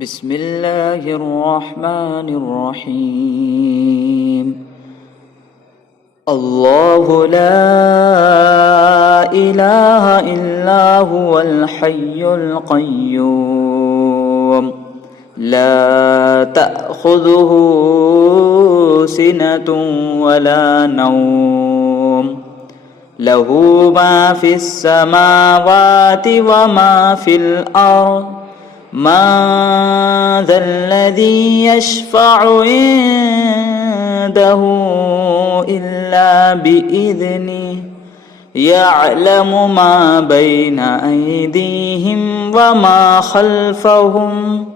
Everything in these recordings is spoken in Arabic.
بسم الله الرحمن الرحيم. الله لا إله إلا هو الحي القيوم لا تأخذه سنة ولا نوم له ما في السماوات وما في الأرض من ذا الذي يشفع عنده إلا بإذنه يعلم ما بين أيديهم وما خلفهم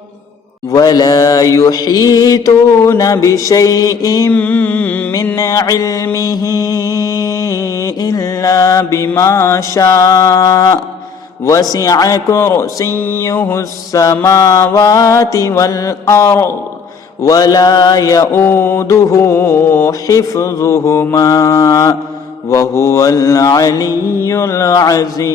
ولا يحيطون بشيء من علمه إلا بما شاء وسع كرسيه السماوات والأرض ولا يؤوده حفظهما وهو العلي العظيم.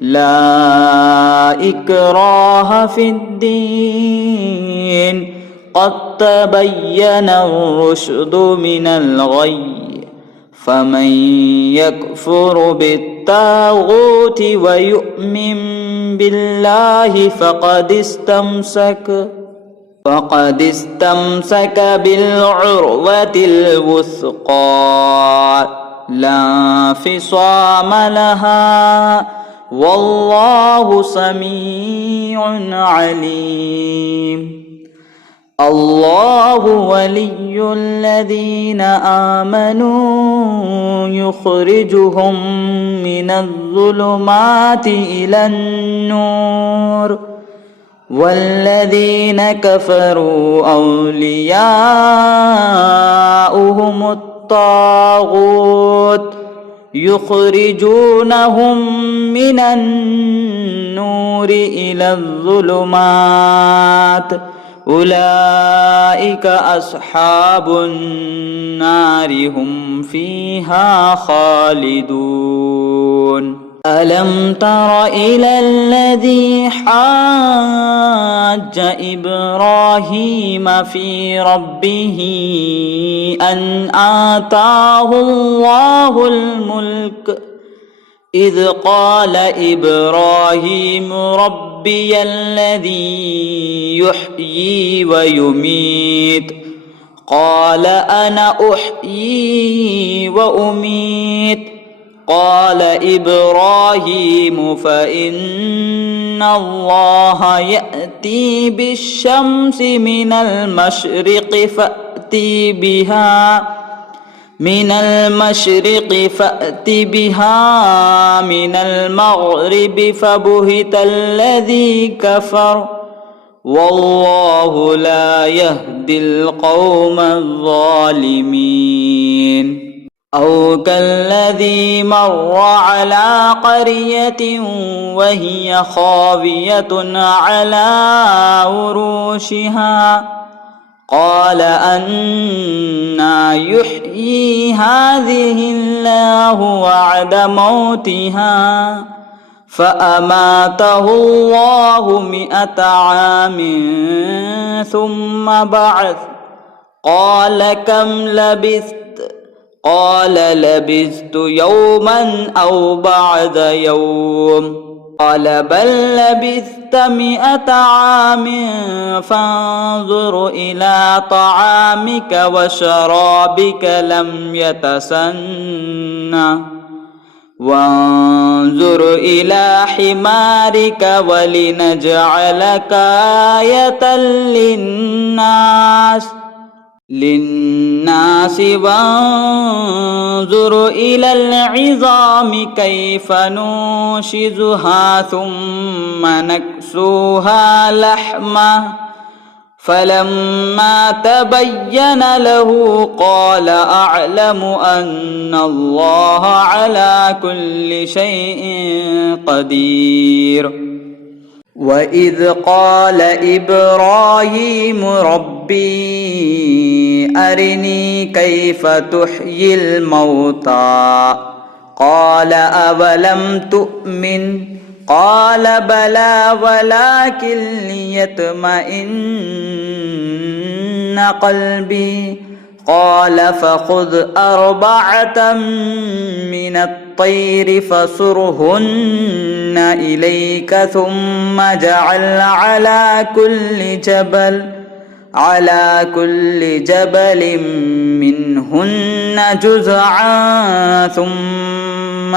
لا إكراه في الدين قد تبين الرشد من الغي فمن يكفر بالطاغوت ويؤمن بالله فقد استمسك بالعروة الوثقى لا انفصام لها والله سميع عليم. الله ولي الذين آمنوا يخرجهم من الظلمات إلى النور والذين كفروا أولياؤهم الطاغوت يخرجونهم من النور إلى الظلمات أولئك أصحاب النار هم فيها خالدون. ألم تر إلى الذي حاج إبراهيم في ربه أن آتاه الله الملك إذ قال إبراهيم ربي الذي يحيي ويميت قال أنا أحيي وأميت قال إبراهيم فإن الله يأتي بالشمس من المشرق فأت بها من المغرب فبهت الذي كفر والله لا يهدي القوم الظالمين. أو كالذي مر على قرية وهي خاوية على عروشها قال أنى يحيي هذه الله بعد موتها فأماته الله 100 عام ثم بعث قال كم لبثت قال لبثت يوما أو بعد يوم قال بل لبثت 100 عام فانظر إلى طعامك وشرابك لم يتسنه وانظر إلى حمارك ولنجعلك آية للناس وانظر إلى العظام كيف ننشزها ثم نكسوها لحمة فلما تبين له قال أعلم أن الله على كل شيء قدير. وإذ قال إبراهيم ربي أرني كيف تحيي الموتى قال أولم تؤمن قال بلى ولكن ليطمئن قلبي قال فخذ أربعة من الطير فصرهن إليك ثم اجعل على كل جبل منهن جزعا ثم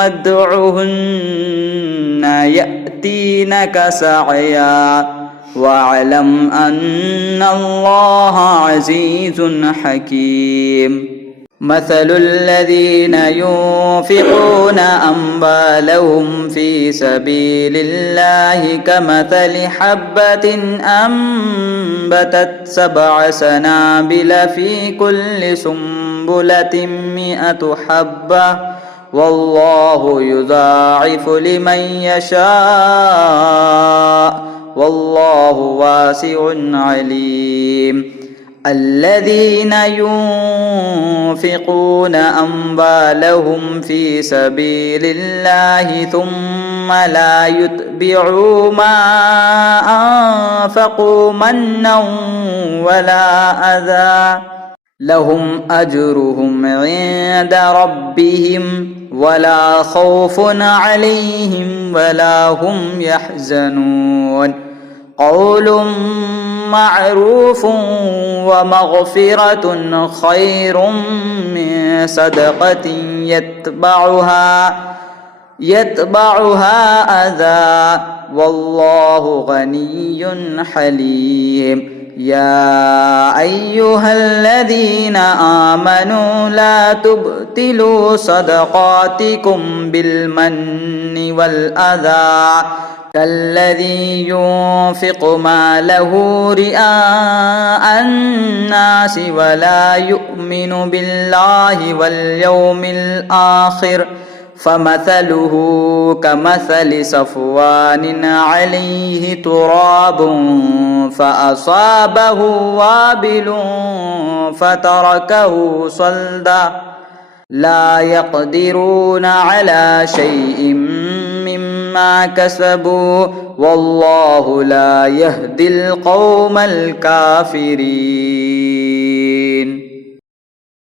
ادعهن يأتينك سعيا واعلم أن الله عزيز حكيم مثل الذين ينفقون أموالهم في سبيل الله كمثل حبة أنبتت 7 سنابل في كل سنبلة 100 حبة والله يضاعف لمن يشاء والله واسع عليم الذين ينفقون أموالهم في سبيل الله ثم لا يتبعوا ما أنفقوا منا ولا أذى لهم أجرهم عند ربهم ولا خوف عليهم ولا هم يحزنون قول معروف ومغفرة خير من صدقة يتبعها أذى والله غني حليم يا أيها الذين آمنوا لا تبطلوا صدقاتكم بالمن والأذى كالذي ينفق ماله رئاء الناس ولا يؤمن بالله واليوم الآخر فمثله كمثل صفوان عليه تراب فأصابه وابل فتركه صلدا لا يقدرون على شيء مما كسبوا والله لا يهدي القوم الكافرين